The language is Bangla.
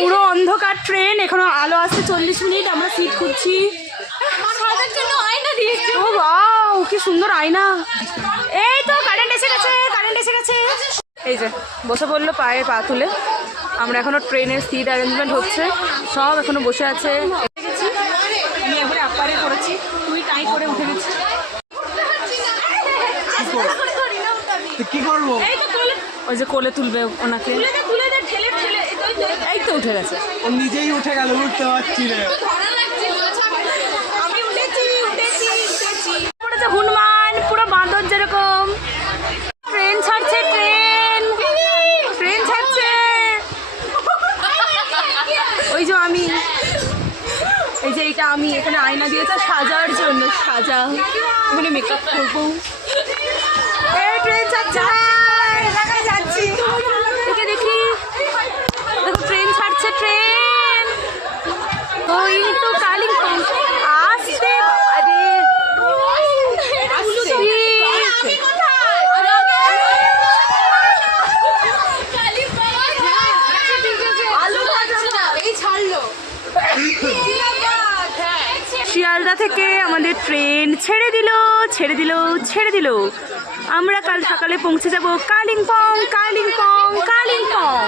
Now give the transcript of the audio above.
পুরো অন্ধকার ট্রেন, এখনো আলো আসতে 40 মিনিট, আমরা সিট খুঁজছি। ও বাও, কি সুন্দর আয়না। এই তো কারেন্ট এসে গেছে, কারেন্ট এসে গেছে। এই যে বসে পড়লো পায়ে পা তুলে। আমরা এখনো ট্রেনের সিট অ্যারেঞ্জমেন্ট হচ্ছে, সব এখনো বসে আছে। আমি একবারে আপারে করেছি, তুই টাই করে উঠে গেছি। কি করবো? ওই যে কোলে তুলবে ওনাকে, এই তো উঠে গেছে। ও নিজেই উঠে গেল, উঠতে পারছি না। হনুমান পুরো বাঁদর যেরকম। ট্রেন ছাড়ছে, ট্রেন ট্রেন ছাড়ছে। ওই যে আমি, এই যে এইটা আমি, এখানে আয়না দিয়েছে সাজার জন্য, সাজা, এখানে মেকআপ করবো। এই ট্রেন ছাড়ছে, যাচ্ছি, দেখে দেখি, দেখো ট্রেন ছাড়ছে, ট্রেন গোয়িং টু কালিম্পং। আসছে শিয়ালদা থেকে আমাদের ট্রেন ছেড়ে দিল, ছেড়ে দিল, ছেড়ে দিল। আমরা কাল সকালে পৌঁছে যাব কালিম্পং, কালিম্পং, কালিম্পং।